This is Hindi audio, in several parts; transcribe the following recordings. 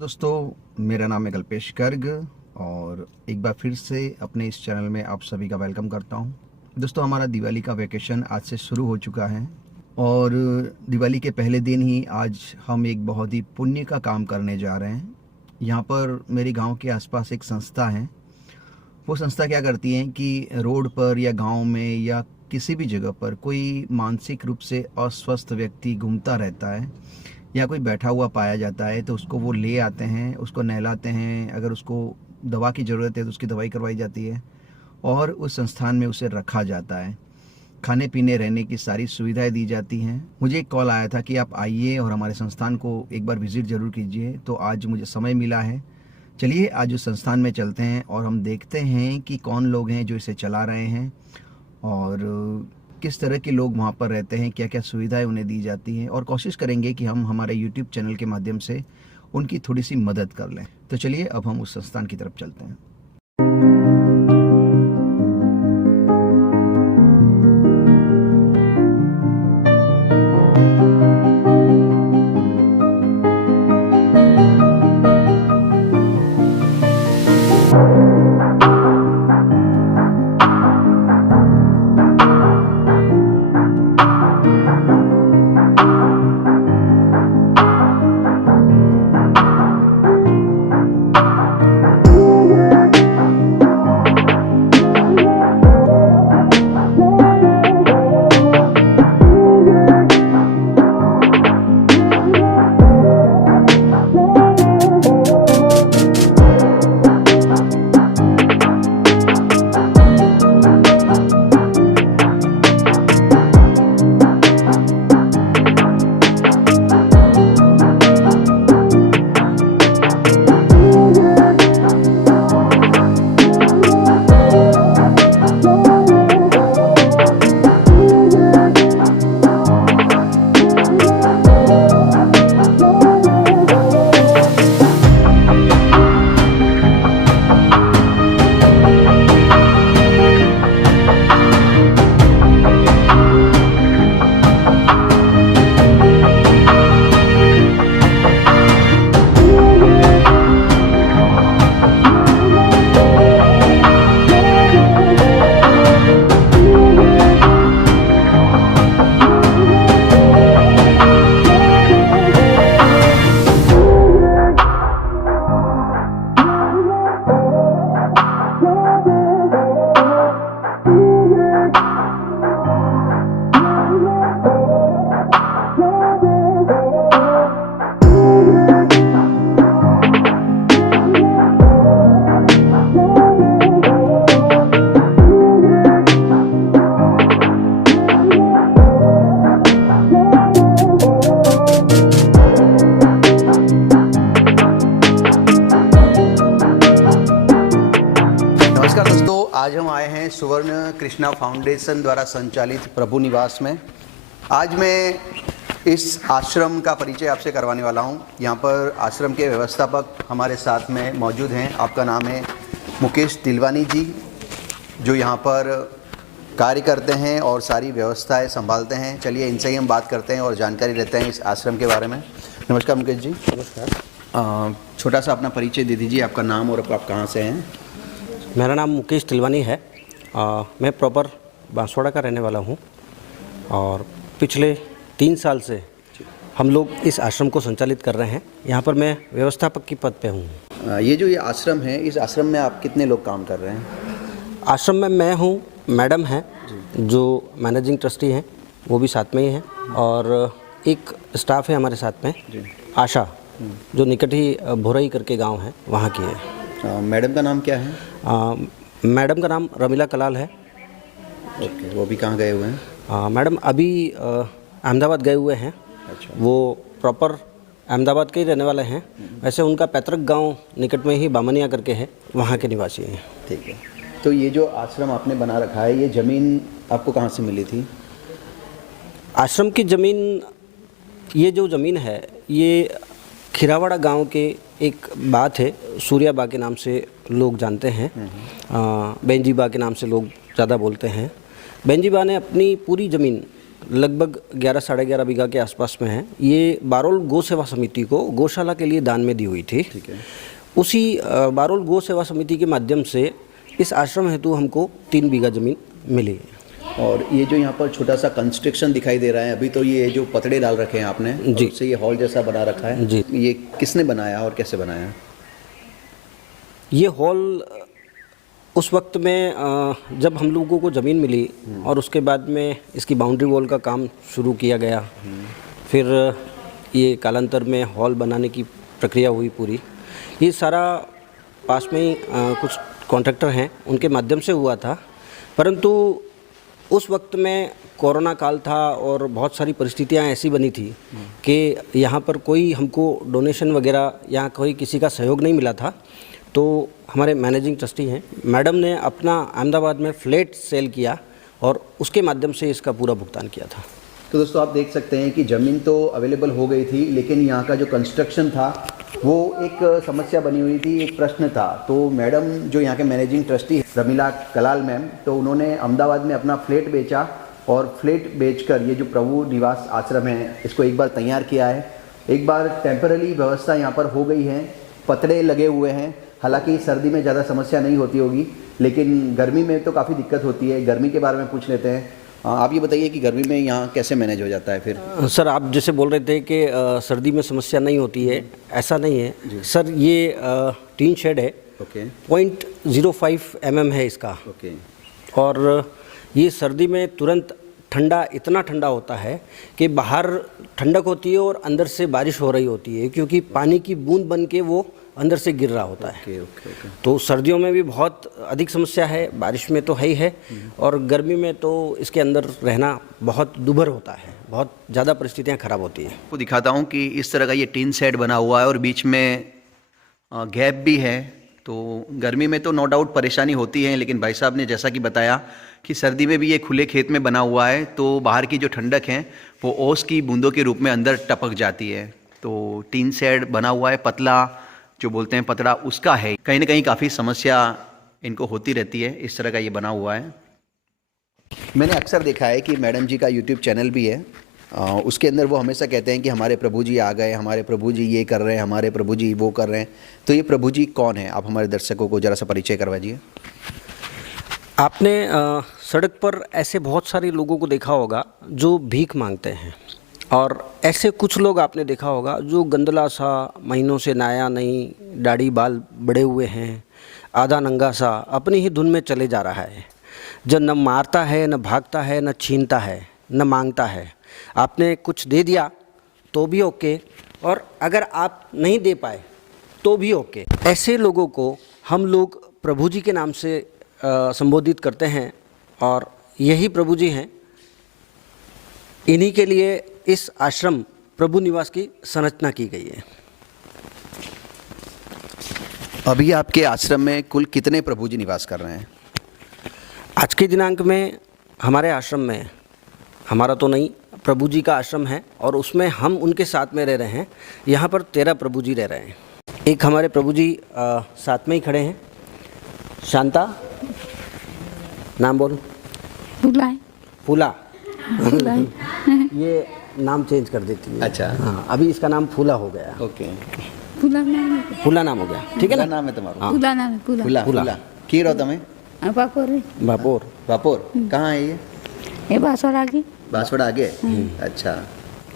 दोस्तों, मेरा नाम है कल्पेश गर्ग और एक बार फिर से अपने इस चैनल में आप सभी का वेलकम करता हूं। दोस्तों, हमारा दिवाली का वैकेशन आज से शुरू हो चुका है और दिवाली के पहले दिन ही आज हम एक बहुत ही पुण्य का काम करने जा रहे हैं। यहाँ पर मेरे गांव के आसपास एक संस्था है। वो संस्था क्या करती है कि रोड पर या गांव में या किसी भी जगह पर कोई मानसिक रूप से अस्वस्थ व्यक्ति घूमता रहता है या कोई बैठा हुआ पाया जाता है तो उसको वो ले आते हैं, उसको नहलाते हैं। अगर उसको दवा की ज़रूरत है तो उसकी दवाई करवाई जाती है और उस संस्थान में उसे रखा जाता है। खाने पीने रहने की सारी सुविधाएं दी जाती हैं। मुझे एक कॉल आया था कि आप आइए और हमारे संस्थान को एक बार विज़िट ज़रूर कीजिए, तो आज मुझे समय मिला है। चलिए आज उस संस्थान में चलते हैं और हम देखते हैं कि कौन लोग हैं जो इसे चला रहे हैं और किस तरह के लोग वहाँ पर रहते हैं, क्या क्या सुविधाएं उन्हें दी जाती हैं, और कोशिश करेंगे कि हम हमारे YouTube चैनल के माध्यम से उनकी थोड़ी सी मदद कर लें। तो चलिए अब हम उस संस्थान की तरफ चलते हैं। आज हम आए हैं सुवर्ण कृष्णा फाउंडेशन द्वारा संचालित प्रभु निवास में। आज मैं इस आश्रम का परिचय आपसे करवाने वाला हूं। यहां पर आश्रम के व्यवस्थापक हमारे साथ में मौजूद हैं। आपका नाम है मुकेश तिलवानी जी, जो यहां पर कार्य करते हैं और सारी व्यवस्थाएं संभालते हैं। चलिए इनसे ही हम बात करते हैं और जानकारी लेते हैं इस आश्रम के बारे में। नमस्कार मुकेश जी। नमस्कार। छोटा सा अपना परिचय दे दीजिए, आपका नाम और आप कहाँ से हैं। मेरा नाम मुकेश तिलवानी है। मैं प्रॉपर बांसवाड़ा का रहने वाला हूँ और पिछले 3 साल से हम लोग इस आश्रम को संचालित कर रहे हैं। यहाँ पर मैं व्यवस्थापक की पद पे हूँ। ये आश्रम है, इस आश्रम में आप कितने लोग काम कर रहे हैं। आश्रम में मैं हूँ, मैडम हैं जो मैनेजिंग ट्रस्टी हैं, वो भी साथ में ही हैं, और एक स्टाफ है हमारे साथ में आशा, जो निकट ही भोरई करके गाँव है, वहाँ की है। मैडम का नाम क्या है। मैडम का नाम रमीला कलाल है। ओके, वो भी कहाँ गए हुए हैं। मैडम अभी अहमदाबाद गए हुए हैं। अच्छा। वो प्रॉपर अहमदाबाद के ही रहने वाले हैं। वैसे उनका पैतृक गांव निकट में ही बामनिया करके है, वहाँ के निवासी हैं। ठीक है। तो ये जो आश्रम आपने बना रखा है, ये ज़मीन आपको कहाँ से मिली थी। आश्रम की ज़मीन, ये जो ज़मीन है ये खिरावाड़ा गांव के एक बात है, सूर्या बा के नाम से लोग जानते हैं, बेंजी बा के नाम से लोग ज़्यादा बोलते हैं। बेंजी बा ने अपनी पूरी ज़मीन लगभग 11 साढ़े 11 बीघा के आसपास में है। ये बारोल गौ सेवा समिति को गौशाला के लिए दान में दी हुई थी। ठीक है। उसी बारोल गौ सेवा समिति के माध्यम से इस आश्रम हेतु हमको 3 बीघा ज़मीन मिली है। और ये जो यहाँ पर छोटा सा कंस्ट्रक्शन दिखाई दे रहा है, अभी तो ये जो पतड़े डाल रखे हैं आपने जी, उससे ये हॉल जैसा बना रखा है जी। ये किसने बनाया और कैसे बनाया? ये हॉल उस वक्त में जब हम लोगों को ज़मीन मिली और उसके बाद में इसकी बाउंड्री वॉल का काम शुरू किया गया, फिर ये कालांतर में हॉल बनाने की प्रक्रिया हुई पूरी। ये सारा पास में ही कुछ कॉन्ट्रैक्टर हैं उनके माध्यम से हुआ था, परंतु उस वक्त में कोरोना काल था और बहुत सारी परिस्थितियां ऐसी बनी थी कि यहाँ पर कोई हमको डोनेशन वगैरह या कोई किसी का सहयोग नहीं मिला था। तो हमारे मैनेजिंग ट्रस्टी हैं मैडम ने अपना अहमदाबाद में फ्लैट सेल किया और उसके माध्यम से इसका पूरा भुगतान किया था। तो दोस्तों आप देख सकते हैं कि ज़मीन तो अवेलेबल हो गई थी, लेकिन यहाँ का जो कंस्ट्रक्शन था वो एक समस्या बनी हुई थी, एक प्रश्न था। तो मैडम जो यहाँ के मैनेजिंग ट्रस्टी है रमीला कलाल मैम, तो उन्होंने अहमदाबाद में अपना फ्लैट बेचा और फ्लैट बेचकर ये जो प्रभु निवास आश्रम है इसको एक बार तैयार किया है। एक बार टेम्पररी व्यवस्था यहाँ पर हो गई है, पतड़े लगे हुए हैं। हालांकि सर्दी में ज़्यादा समस्या नहीं होती होगी, लेकिन गर्मी में तो काफ़ी दिक्कत होती है। गर्मी के बारे में पूछ लेते हैं। आप ये बताइए कि गर्मी में यहाँ कैसे मैनेज हो जाता है फिर? सर आप जैसे बोल रहे थे कि सर्दी में समस्या नहीं होती है, ऐसा नहीं है सर। ये टीन शेड है, ओके, 0.05 mm है इसका, ओके। और ये सर्दी में तुरंत ठंडा, इतना ठंडा होता है कि बाहर ठंडक होती है और अंदर से बारिश हो रही होती है, क्योंकि पानी की बूंद बन के वो अंदर से गिर रहा होता है। ओके। तो सर्दियों में भी बहुत अधिक समस्या है, बारिश में तो है ही है, और गर्मी में तो इसके अंदर रहना बहुत दुभर होता है, बहुत ज़्यादा परिस्थितियाँ खराब होती हैं। आपको दिखाता हूँ कि इस तरह का ये टीन शेड बना हुआ है और बीच में गैप भी है। तो गर्मी में तो नो डाउट परेशानी होती है, लेकिन भाई साहब ने जैसा कि बताया कि सर्दी में भी ये खुले खेत में बना हुआ है, तो बाहर की जो ठंडक है वो ओस की बूंदों के रूप में अंदर टपक जाती है। तो टीन शेड बना हुआ है, पतला जो बोलते हैं पतड़ा उसका है। कहीं ना कहीं काफ़ी समस्या इनको होती रहती है। इस तरह का ये बना हुआ है। मैंने अक्सर देखा है कि मैडम जी का यूट्यूब चैनल भी है, उसके अंदर वो हमेशा कहते हैं कि हमारे प्रभु जी आ गए, हमारे प्रभु जी ये कर रहे हैं, हमारे प्रभु जी वो कर रहे हैं। तो ये प्रभु जी कौन है? आप हमारे दर्शकों को ज़रा सा परिचय करवाइए। आपने सड़क पर ऐसे बहुत सारे लोगों को देखा होगा जो भीख मांगते हैं, और ऐसे कुछ लोग आपने देखा होगा जो गंदला सा, महीनों से नहाया नहीं, दाढ़ी बाल बड़े हुए हैं, आधा नंगा सा अपनी ही धुन में चले जा रहा है, जो न मारता है, न भागता है, न छीनता है, न मांगता है। आपने कुछ दे दिया तो भी ओके, और अगर आप नहीं दे पाए तो भी ओके। ऐसे लोगों को हम लोग प्रभु जी के नाम से संबोधित करते हैं, और यही प्रभु जी हैं। इन्हीं के लिए इस आश्रम प्रभु निवास की संरचना की गई है। अभी आपके आश्रम में कुल कितने प्रभु जी निवास कर रहे हैं? आज के दिनांक में हमारे आश्रम में, हमारा तो नहीं, प्रभु जी का आश्रम है और उसमें हम उनके साथ में रह रहे हैं। यहाँ पर 13 प्रभु जी रह रहे हैं। एक हमारे प्रभु जी साथ में ही खड़े हैं। शांता, नाम बोल। फूला। ये नाम चेंज कर देती है। अच्छा, हाँ, अभी इसका नाम फूला हो गया। ओके। फूला नाम हो गया, ठीक है ना? नाम है तुम्हारा? हाँ। फूला। फूला। की रहो तमें? बापोर। बापोर कहाँ है ये? बांसवाड़ा आगे। अच्छा,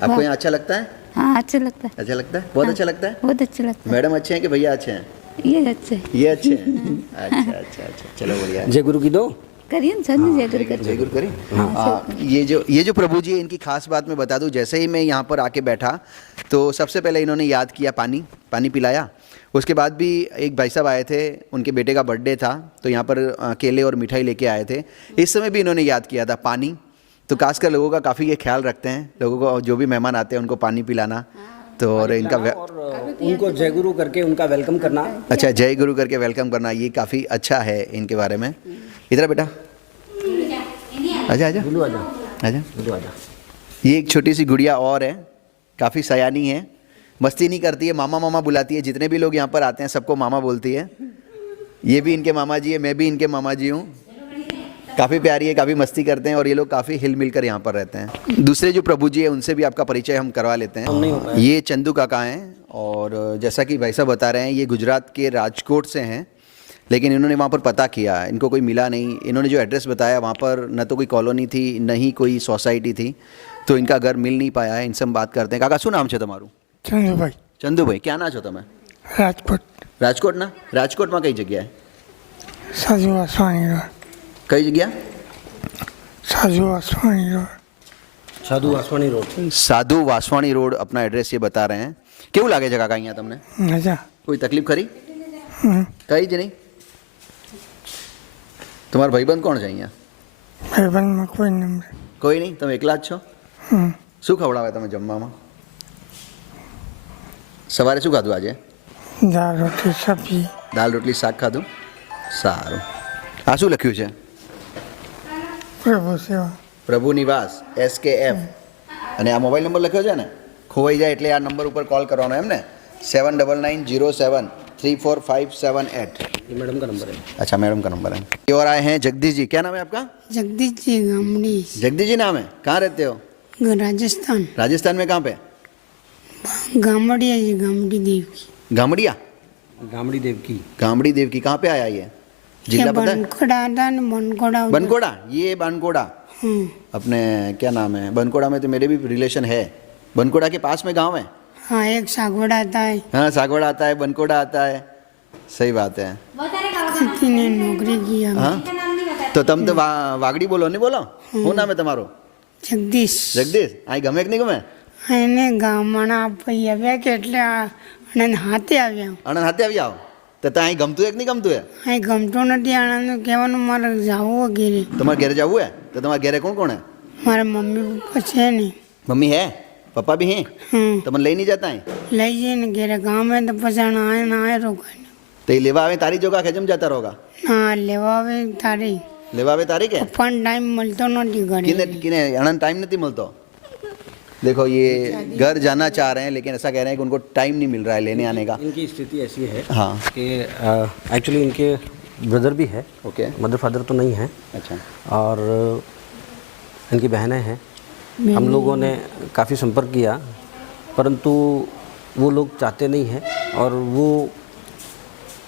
आपको यहाँ अच्छा लगता है? हाँ, अच्छा लगता है। अच्छा लगता है, बहुत अच्छा लगता है। बहुत अच्छा लगता है। मैडम अच्छे हैं कि भैया अच्छे हैं? ये अच्छे ये अच्छे हैं। अच्छा, चलो बढ़िया है। जय गुरु की दो करिए सर, जय गुरु करिए। जय गुरु करें। ये जो प्रभु जी है, इनकी खास बात मैं बता दूं। जैसे ही मैं यहाँ पर आके बैठा तो सबसे पहले इन्होंने याद किया, पानी पिलाया। उसके बाद भी एक भाई साहब आए थे, उनके बेटे का बर्थडे था, तो यहाँ पर केले और मिठाई लेके आए थे। इस समय भी इन्होंने याद किया था पानी। तो खासकर लोगों का काफ़ी ये ख्याल रखते हैं, लोगों को जो भी मेहमान आते हैं उनको पानी पिलाना। तो और इनका और उनको जय गुरु करके उनका वेलकम करना। अच्छा, जय गुरु करके वेलकम करना, ये काफ़ी अच्छा है इनके बारे में। इधर बेटा, आजा आजा गुरु आजा, आजा। गुरु आजा। ये एक छोटी सी गुड़िया और है, काफ़ी सयानी है, मस्ती नहीं करती है, मामा मामा बुलाती है। जितने भी लोग यहाँ पर आते हैं सबको मामा बोलती है। ये भी इनके मामा जी है, मैं भी इनके मामा जी हूँ। काफ़ी प्यारी है, काफ़ी मस्ती करते हैं और ये लोग काफ़ी हिल मिल कर यहाँ पर रहते हैं। दूसरे जो प्रभु जी है उनसे भी आपका परिचय हम करवा लेते हैं। ये चंदू काका हैं और जैसा कि भाई साहब बता रहे हैं ये गुजरात के राजकोट से हैं, लेकिन इन्होंने वहाँ पर पता किया, इनको कोई मिला नहीं। इन्होंने जो एड्रेस बताया वहाँ पर न तो कोई कॉलोनी थी न ही कोई सोसाइटी थी, तो इनका घर मिल नहीं पाया है। इनसे हम बात करते हैं। काका શું નામ છે તમારું? ચંદુભાઈ ચંદુભાઈ, ક્યાં ના છો તમે? રાજકોટ રાજકોટના? રાજકોટમાં કઈ જગ્યાએ? સાજુ વાસવાણી રોડ કઈ જગ્યા? સાજુ વાસવાણી રોડ साधु वासवाणी रोड સાધુ વાસવાણી રોડ अपना एड्रेस ये बता रहे हैं। કેવું લાગે છે કાકા અહીંયા તમને? મજા કોઈ તકલીફ ખરી? કઈ જ નહીં? તમારા ભાઈબંધ કોણ છે અહીંયા? ભાઈબંધમાં કોઈ નંબર કોઈ નહીં? તમે એકલા જ છો? શું ખવડાવે તમે જમવામાં? સવારે શું ખાધું આજે? દાળ રોટલી સબ્જી દાલ રોટલી શાક ખાધું? સારું. આ શું લખ્યું છે? પ્રભુ સેવા પ્રભુ નિવાસ SKF અને આ મોબાઈલ નંબર લખ્યો છે ને? ખોવાઈ જાય એટલે આ નંબર ઉપર કોલ કરવાનો એમ ને? 7990734578। ये मैडम का नंबर है। अच्छा, मैडम का नंबर है। ये और आए हैं जगदीश जी। क्या नाम है आपका? जगदीश जी गामड़ी जगदीश जी नाम है। कहाँ रहते हो? राजस्थान राजस्थान में कहाँ पे? गामड़िया जी गामड़ी देव की गामड़िया? गामड़ी देव की। गामड़ी देव की कहाँ पे आया ये? जिला पता है? बनकोड़ा था ना बनकोड़ा उधर। बनकोड़ा? ये बनकोड़ा अपने क्या नाम है? बनकोड़ा में तो मेरे भी रिलेशन है। बनकोड़ा के पास में गांव है। हाँ एक सागवड़ा आता है हाँ, सागवाड़ा आता है, बनकोड़ा आता है। सही बात है। किसी ने नौकरी किया हाँ, तो तुम तो वागड़ी बोलो नहीं बोलो? શું નામ है તમારું? जगदीश જગદીશ. અહીં ગમે કે નહીં ગમે? એને ગામના આપી આવ્યા કે એટલે આણંદ હાથે આવ્યા આણંદ હાથે આવી આવો તો અહીં ગમતું है કે નહીં ગમતું है? અહીં ગમતો નથી આણંદ કહેવાનું મારે જવું ઘેરે તમારે ઘરે જવું है? તો તમારા ઘરે કોણ કોણ है? મારા મમ્મી પપ્પા છે ને मम्मी है, पापा भी हैं? तो मन ले नहीं जाता है? લઈ જઈએ ને ઘેરે ગામે તો પછી આય ને આય રોકાય तो ये लेवा आवे तारी जोगा खेजम जाता रहोगा? હા લેવા આવે તારી लेवा आवे तारी के? પણ ટાઈમ મળતો નથી ઘરે किने किने आनंद टाइम नहीं मिलता। देखो ये घर जाना चाह रहे हैं लेकिन ऐसा कह रहे हैं कि उनको टाइम नहीं मिल रहा है लेने आने का। इनकी स्थिति ऐसी है हाँ। कि एक्चुअली इनके ब्रदर भी है, ओके। मदर फादर तो नहीं है, अच्छा। और इनकी बहनें हैं। हम लोगों ने काफ़ी संपर्क किया परंतु वो लोग चाहते नहीं हैं, और वो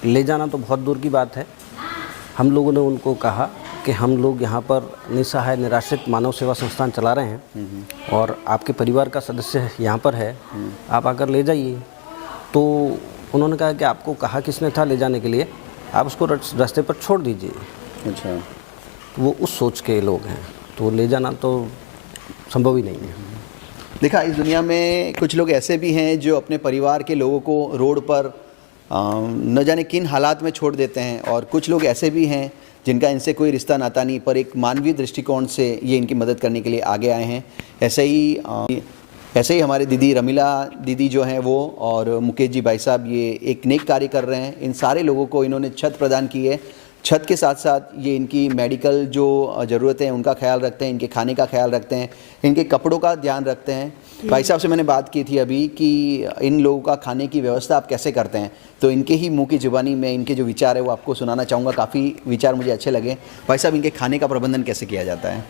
ले जाना तो बहुत दूर की बात है। हम लोगों ने उनको कहा कि हम लोग यहाँ पर निसहाय निराश्रित मानव सेवा संस्थान चला रहे हैं और आपके परिवार का सदस्य यहाँ पर है, आप आकर ले जाइए। तो उन्होंने कहा कि आपको कहा किसने था ले जाने के लिए, आप उसको रास्ते पर छोड़ दीजिए। अच्छा। वो उस सोच के लोग हैं, तो ले जाना तो संभव ही नहीं है। देखा, इस दुनिया में कुछ लोग ऐसे भी हैं जो अपने परिवार के लोगों को रोड पर न जाने किन हालात में छोड़ देते हैं, और कुछ लोग ऐसे भी हैं जिनका इनसे कोई रिश्ता नाता नहीं, पर एक मानवीय दृष्टिकोण से ये इनकी मदद करने के लिए आगे आए हैं। ऐसे ही हमारे दीदी रमीला दीदी जो हैं वो, और मुकेश जी भाई साहब, ये एक नेक कार्य कर रहे हैं। इन सारे लोगों को इन्होंने छत प्रदान की है। छत के साथ साथ ये इनकी मेडिकल जो ज़रूरतें हैं उनका ख्याल रखते हैं, इनके खाने का ख्याल रखते हैं, इनके कपड़ों का ध्यान रखते हैं। भाई साहब से मैंने बात की थी अभी कि इन लोगों का खाने की व्यवस्था आप कैसे करते हैं, तो इनके ही मुंह की ज़ुबानी में इनके जो विचार है वो आपको सुनाना चाहूँगा। काफ़ी विचार मुझे अच्छे लगे। भाई साहब, इनके खाने का प्रबंधन कैसे किया जाता है?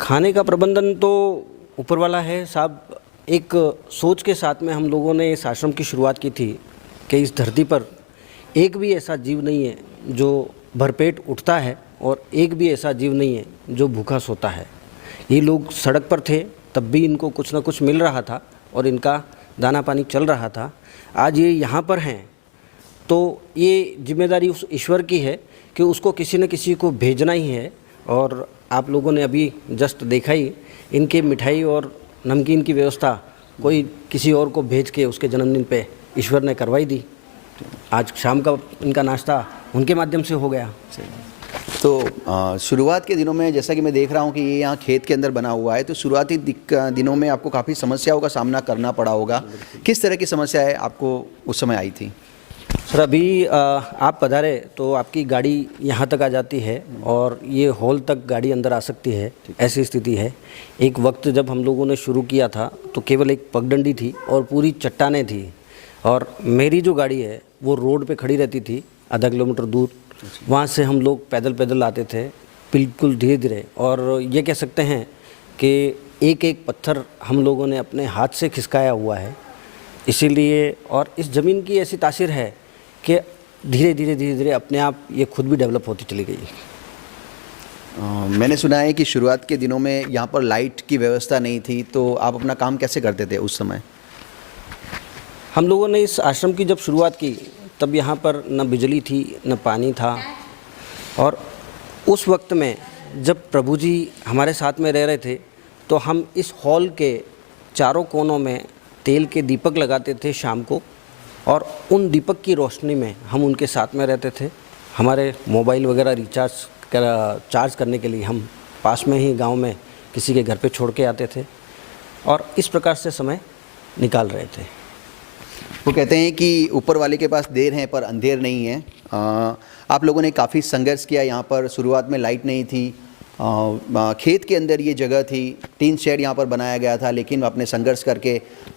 खाने का प्रबंधन तो ऊपर वाला है साहब। एक सोच के साथ में हम लोगों ने इस आश्रम की शुरुआत की थी कि इस धरती पर एक भी ऐसा जीव नहीं है जो भरपेट उठता है, और एक भी ऐसा जीव नहीं है जो भूखा सोता है। ये लोग सड़क पर थे तब भी इनको कुछ ना कुछ मिल रहा था और इनका दाना पानी चल रहा था। आज ये यहाँ पर हैं तो ये जिम्मेदारी उस ईश्वर की है कि उसको किसी न किसी को भेजना ही है। और आप लोगों ने अभी जस्ट देखा ही, इनके मिठाई और नमकीन की व्यवस्था कोई किसी और को भेज के उसके जन्मदिन पे ईश्वर ने करवाई दी। आज शाम का इनका नाश्ता उनके माध्यम से हो गया। तो शुरुआत के दिनों में जैसा कि मैं देख रहा हूँ कि ये यहाँ खेत के अंदर बना हुआ है, तो शुरुआती दिनों में आपको काफ़ी समस्याओं का सामना करना पड़ा होगा। किस तरह की समस्याएं आपको उस समय आई थी? सर, अभी आप पधारे तो आपकी गाड़ी यहाँ तक आ जाती है और ये हॉल तक गाड़ी अंदर आ सकती है, ऐसी स्थिति है। एक वक्त जब हम लोगों ने शुरू किया था तो केवल एक पगडंडी थी और पूरी चट्टानें थी, और मेरी जो गाड़ी है वो रोड पे खड़ी रहती थी आधा किलोमीटर दूर। वहाँ से हम लोग पैदल पैदल आते थे बिल्कुल धीरे धीरे, और ये कह सकते हैं कि एक एक पत्थर हम लोगों ने अपने हाथ से खिसकाया हुआ है, इसीलिए। और इस ज़मीन की ऐसी तासीर है कि धीरे धीरे अपने आप ये खुद भी डेवलप होती चली गई। मैंने सुना है कि शुरुआत के दिनों में यहाँ पर लाइट की व्यवस्था नहीं थी, तो आप अपना काम कैसे करते थे उस समय? हम लोगों ने इस आश्रम की जब शुरुआत की तब यहाँ पर न बिजली थी न पानी था, और उस वक्त में जब प्रभु जी हमारे साथ में रह रहे थे तो हम इस हॉल के चारों कोनों में तेल के दीपक लगाते थे शाम को, और उन दीपक की रोशनी में हम उनके साथ में रहते थे। हमारे मोबाइल वगैरह चार्ज करने के लिए हम पास में ही गांव में किसी के घर पे छोड़ के आते थे, और इस प्रकार से समय निकाल रहे थे। वो कहते हैं कि ऊपर वाले के पास देर है पर अंधेर नहीं है। आप लोगों ने काफ़ी संघर्ष किया यहाँ पर। शुरुआत में लाइट नहीं थी, खेत के अंदर ये जगह थी, टीन शेड यहाँ पर बनाया गया था, लेकिन आपने संघर्ष करके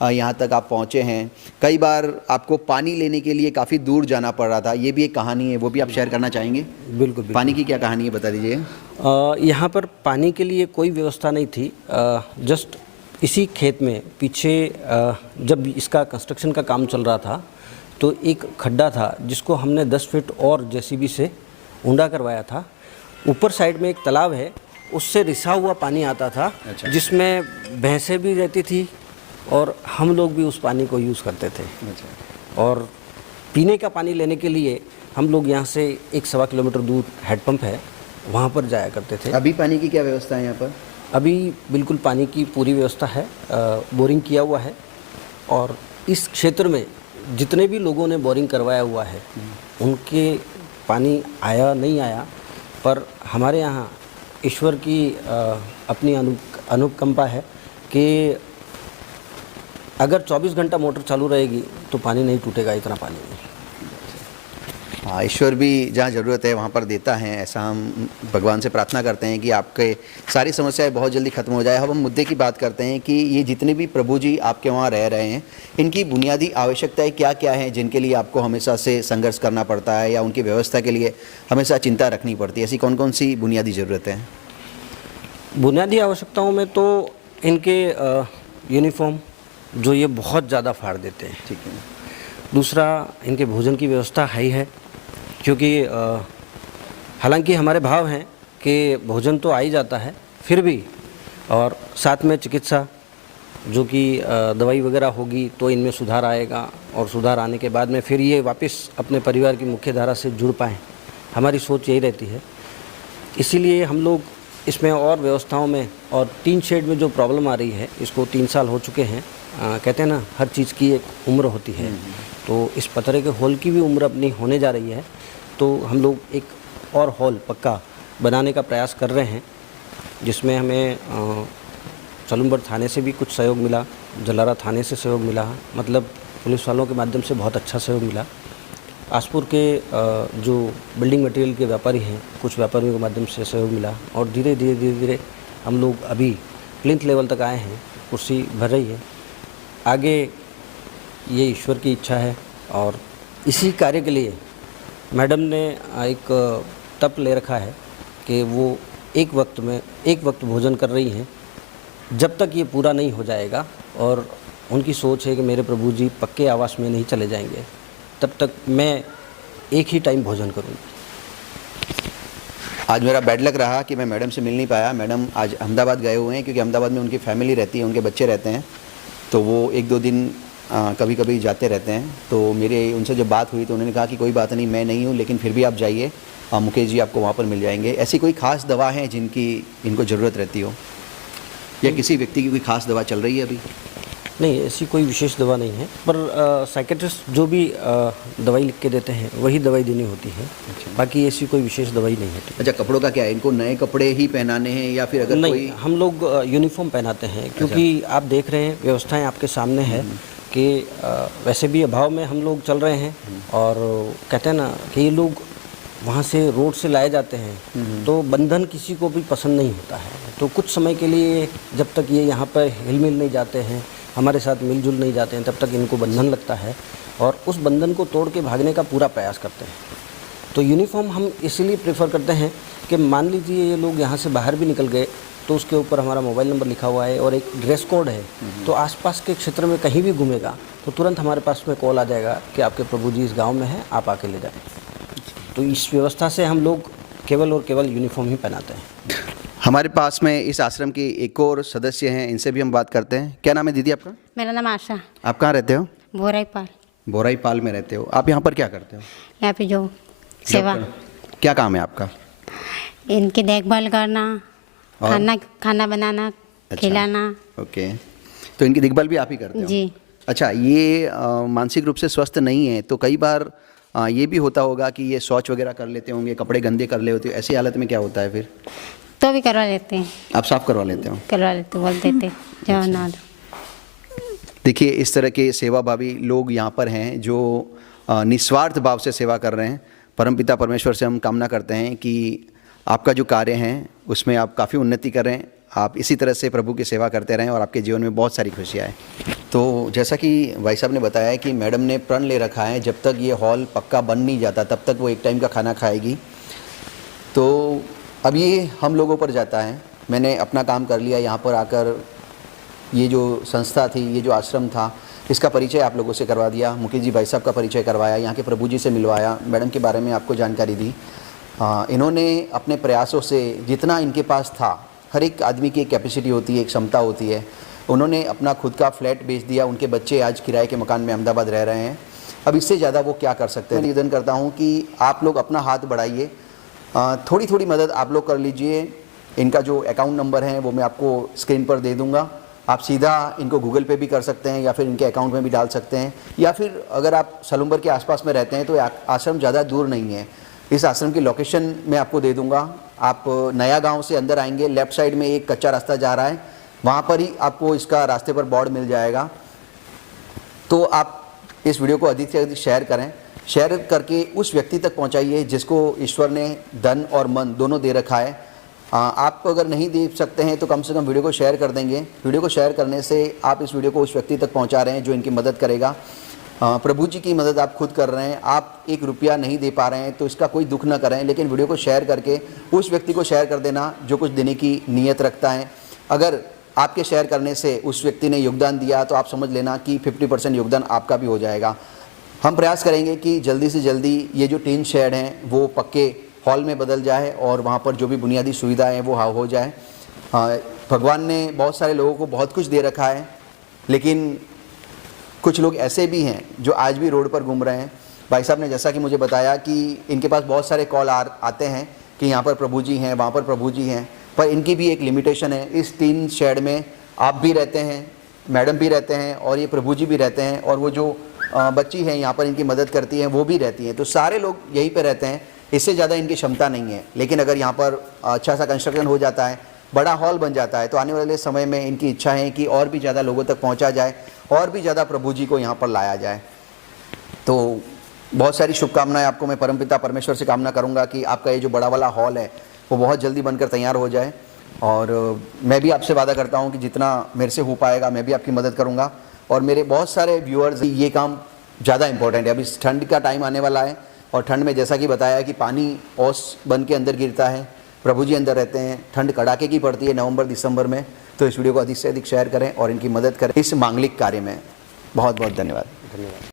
यहाँ तक आप पहुँचे हैं। कई बार आपको पानी लेने के लिए काफ़ी दूर जाना पड़ रहा था, ये भी एक कहानी है, वो भी आप शेयर करना चाहेंगे? बिल्कुल। पानी की क्या कहानी है, बता दीजिए। यहाँ पर पानी के लिए कोई व्यवस्था नहीं थी। जस्ट इसी खेत में पीछे जब इसका कंस्ट्रक्शन का काम चल रहा था तो एक खड्डा था जिसको हमने 10 फीट और जेसीबी से ऊंडा करवाया था। ऊपर साइड में एक तालाब है, उससे रिसा हुआ पानी आता था। अच्छा। जिसमें भैंसें भी रहती थी और हम लोग भी उस पानी को यूज़ करते थे। अच्छा। और पीने का पानी लेने के लिए हम लोग यहाँ से 1-1.25 किलोमीटर दूर हैंडपम्प है, वहाँ पर जाया करते थे। अभी पानी की क्या व्यवस्था है यहाँ पर? अभी बिल्कुल पानी की पूरी व्यवस्था है, बोरिंग किया हुआ है, और इस क्षेत्र में जितने भी लोगों ने बोरिंग करवाया हुआ है उनके पानी आया नहीं आया, पर हमारे यहाँ ईश्वर की अपनी अनुकंपा है कि अगर 24 घंटा मोटर चालू रहेगी तो पानी नहीं टूटेगा, इतना पानी नहीं। हाँ, ईश्वर भी जहाँ ज़रूरत है वहाँ पर देता है, ऐसा हम भगवान से प्रार्थना करते हैं कि आपके सारी समस्याएं बहुत जल्दी ख़त्म हो जाए। अब हम मुद्दे की बात करते हैं कि ये जितने भी प्रभु जी आपके वहाँ रह रहे हैं, इनकी बुनियादी आवश्यकताएं क्या क्या हैं जिनके लिए आपको हमेशा से संघर्ष करना पड़ता है या उनकी व्यवस्था के लिए हमेशा चिंता रखनी पड़ती है? ऐसी कौन कौन सी बुनियादी ज़रूरतें हैं? बुनियादी आवश्यकताओं में तो इनके यूनिफॉर्म जो ये बहुत ज़्यादा फाड़ देते हैं। ठीक है। दूसरा, इनके भोजन की व्यवस्था है ही है, क्योंकि हालांकि हमारे भाव हैं कि भोजन तो आ ही जाता है फिर भी, और साथ में चिकित्सा जो कि दवाई वगैरह होगी तो इनमें सुधार आएगा, और सुधार आने के बाद में फिर ये वापस अपने परिवार की मुख्य धारा से जुड़ पाएँ, हमारी सोच यही रहती है। इसीलिए हम लोग इसमें और व्यवस्थाओं में, और टीन शेड में जो प्रॉब्लम आ रही है, इसको 3 साल हो चुके हैं। कहते हैं ना, हर चीज़ की एक उम्र होती है, तो इस पतरे के हॉल की भी उम्र अपनी होने जा रही है, तो हम लोग एक और हॉल पक्का बनाने का प्रयास कर रहे हैं, जिसमें हमें चलुम्बर थाने से भी कुछ सहयोग मिला, जलारा थाने से सहयोग मिला, मतलब पुलिस वालों के माध्यम से बहुत अच्छा सहयोग मिला। आसपुर के जो बिल्डिंग मटेरियल के व्यापारी हैं, कुछ व्यापारियों के माध्यम से सहयोग मिला, और धीरे धीरे हम लोग अभी प्लिंथ लेवल तक आए हैं, कुर्सी भर रही है। आगे ये ईश्वर की इच्छा है, और इसी कार्य के लिए मैडम ने एक तप ले रखा है कि वो एक वक्त भोजन कर रही हैं जब तक ये पूरा नहीं हो जाएगा, और उनकी सोच है कि मेरे प्रभु जी पक्के आवास में नहीं चले जाएंगे तब तक मैं एक ही टाइम भोजन करूँगी। आज मेरा बैड लक रहा कि मैं मैडम से मिल नहीं पाया। मैडम आज अहमदाबाद गए हुए हैं, क्योंकि अहमदाबाद में उनकी फैमिली रहती है, उनके बच्चे रहते हैं, तो वो 1-2 दिन कभी कभी जाते रहते हैं। तो मेरे उनसे जब बात हुई तो उन्होंने कहा कि कोई बात नहीं, मैं नहीं हूँ, लेकिन फिर भी आप जाइए, मुकेश जी आपको वहाँ पर मिल जाएंगे। ऐसी कोई ख़ास दवा है जिनकी इनको ज़रूरत रहती हो, या किसी व्यक्ति की कोई ख़ास दवा चल रही है अभी? नहीं, ऐसी कोई विशेष दवा नहीं है, पर साइकेट्रिस्ट जो भी दवाई लिख के देते हैं वही दवाई देनी होती है। अच्छा। बाकी ऐसी कोई विशेष दवाई नहीं होती। अच्छा, कपड़ों का क्या है, इनको नए कपड़े ही पहनाने हैं या फिर अगर नहीं, कोई? हम लोग यूनिफॉर्म पहनाते हैं, क्योंकि आप देख रहे हैं व्यवस्थाएं आपके सामने है कि वैसे भी अभाव में हम लोग चल रहे हैं, और कहते हैं ना कि ये लोग वहाँ से रोड से लाए जाते हैं, तो बंधन किसी को भी पसंद नहीं होता है। तो कुछ समय के लिए जब तक ये यहाँ पर हिल मिल नहीं जाते हैं, हमारे साथ मिलजुल नहीं जाते हैं, तब तक इनको बंधन लगता है, और उस बंधन को तोड़ के भागने का पूरा प्रयास करते हैं। तो यूनिफॉर्म हम इसलिए प्रेफर करते हैं कि मान लीजिए ये लोग यहाँ से बाहर भी निकल गए तो उसके ऊपर हमारा मोबाइल नंबर लिखा हुआ है और एक ड्रेस कोड है, तो आसपास के क्षेत्र में कहीं भी घूमेगा तो तुरंत हमारे पास में कॉल आ जाएगा कि आपके प्रभु जी इस गांव में हैं, आप आके ले जाएं। तो इस व्यवस्था से हम लोग केवल और केवल यूनिफॉर्म ही पहनाते हैं। हमारे पास में इस आश्रम की एक और सदस्य हैं, इनसे भी हम बात करते हैं। क्या नाम है दीदी आपका? मेरा नाम आशा आप कहाँ रहते हो? बोराईपाल। बोराईपाल में रहते हो। आप यहाँ पर क्या करते हो? यहाँ पे जो सेवा, क्या काम है आपका? इनकी देखभाल करना, खाना बनाना, खिलाना। ओके, तो इनकी देखभाल भी आप ही करते हो? जी। अच्छा, ये मानसिक रूप से स्वस्थ नहीं है तो कई बार ये भी होता होगा कि ये शौच वगैरह कर लेते होंगे, कपड़े गंदे कर ले होते हो, ऐसी हालत में क्या होता है फिर? तो भी करवा लेते हैं। आप साफ करवा लेते हो? करवा लेते, बोल देते जो ना दो। देखिए, इस तरह के सेवाभावी लोग यहाँ पर हैं जो निस्वार्थ भाव से सेवा कर रहे हैं। परमपिता परमेश्वर से हम कामना करते हैं कि आपका जो कार्य है उसमें आप काफ़ी उन्नति करें, आप इसी तरह से प्रभु की सेवा करते रहें और आपके जीवन में बहुत सारी खुशियाँ आए। तो जैसा कि भाई साहब ने बताया कि मैडम ने प्रण ले रखा है जब तक ये हॉल पक्का बन नहीं जाता तब तक वो एक टाइम का खाना खाएगी। तो अब ये हम लोगों पर जाता है। मैंने अपना काम कर लिया, यहाँ पर आकर ये जो संस्था थी, ये जो आश्रम था, इसका परिचय आप लोगों से करवा दिया। मुकेश जी भाई साहब का परिचय करवाया, यहाँ के प्रभु जी से मिलवाया, मैडम के बारे में आपको जानकारी दी। इन्होंने अपने प्रयासों से जितना इनके पास था, हर एक आदमी की एक कैपेसिटी होती है, एक क्षमता होती है, उन्होंने अपना खुद का फ्लैट बेच दिया। उनके बच्चे आज किराए के मकान में अहमदाबाद रह रहे हैं। अब इससे ज़्यादा वो क्या कर सकते हैं। निवेदन करता हूँ कि आप लोग अपना हाथ बढ़ाइए, थोड़ी थोड़ी मदद आप लोग कर लीजिए। इनका जो अकाउंट नंबर है वो मैं आपको स्क्रीन पर दे दूँगा, आप सीधा इनको गूगल पे भी कर सकते हैं या फिर इनके अकाउंट में भी डाल सकते हैं। या फिर अगर आप सलूम्बर के आसपास में रहते हैं तो आश्रम ज़्यादा दूर नहीं है। इस आश्रम की लोकेशन मैं आपको दे दूंगा। आप नया गांव से अंदर आएंगे, लेफ़्ट साइड में एक कच्चा रास्ता जा रहा है, वहाँ पर ही आपको इसका रास्ते पर बोर्ड मिल जाएगा। तो आप इस वीडियो को अधिक से अधिक शेयर करें, शेयर करके उस व्यक्ति तक पहुँचाइए जिसको ईश्वर ने धन और मन दोनों दे रखा है। आप अगर नहीं दे सकते हैं तो कम से कम वीडियो को शेयर कर देंगे। वीडियो को शेयर करने से आप इस वीडियो को उस व्यक्ति तक पहुंचा रहे हैं जो इनकी मदद करेगा। प्रभु जी की मदद आप खुद कर रहे हैं। आप 1 रुपया नहीं दे पा रहे हैं तो इसका कोई दुख न करें, लेकिन वीडियो को शेयर करके उस व्यक्ति को शेयर कर देना जो कुछ देने की नीयत रखता है। अगर आपके शेयर करने से उस व्यक्ति ने योगदान दिया तो आप समझ लेना कि 50% योगदान आपका भी हो जाएगा। हम प्रयास करेंगे कि जल्दी से जल्दी ये जो टीन शेड हैं वो पक्के हॉल में बदल जाए और वहाँ पर जो भी बुनियादी सुविधाएं हैं वो हो जाए। भगवान ने बहुत सारे लोगों को बहुत कुछ दे रखा है, लेकिन कुछ लोग ऐसे भी हैं जो आज भी रोड पर घूम रहे हैं। भाई साहब ने जैसा कि मुझे बताया कि इनके पास बहुत सारे कॉल आते हैं कि यहाँ पर प्रभु जी हैं, वहाँ पर प्रभु जी हैं, पर इनकी भी एक लिमिटेशन है। इस टीन शेड में आप भी रहते हैं, मैडम भी रहते हैं और ये प्रभु जी भी रहते हैं, और वो जो बच्ची हैं यहाँ पर इनकी मदद करती हैं वो भी रहती हैं। तो सारे लोग यहीं पर रहते हैं, इससे ज़्यादा इनकी क्षमता नहीं है। लेकिन अगर यहाँ पर अच्छा सा कंस्ट्रक्शन हो जाता है, बड़ा हॉल बन जाता है, तो आने वाले समय में इनकी इच्छा है कि और भी ज़्यादा लोगों तक पहुँचा जाए और भी ज़्यादा प्रभु जी को यहाँ पर लाया जाए। तो बहुत सारी शुभकामनाएं आपको मैं परमपिता परमेश्वर से कामना करूँगा कि आपका ये जो बड़ा वाला हॉल है वो बहुत जल्दी बनकर तैयार हो जाए। और मैं भी आपसे वादा करता हूँ कि जितना मेरे से हो पाएगा मैं भी आपकी मदद करूँगा। और मेरे बहुत सारे व्यूअर्स, ये काम ज़्यादा इंपॉर्टेंट है। अभी ठंड का टाइम आने वाला है और ठंड में जैसा कि बताया कि पानी ओस बन के अंदर गिरता है, प्रभु जी अंदर रहते हैं, ठंड कड़ाके की पड़ती है नवंबर दिसंबर में। तो इस वीडियो को अधिक से अधिक शेयर करें और इनकी मदद करें इस मांगलिक कार्य में। बहुत बहुत धन्यवाद।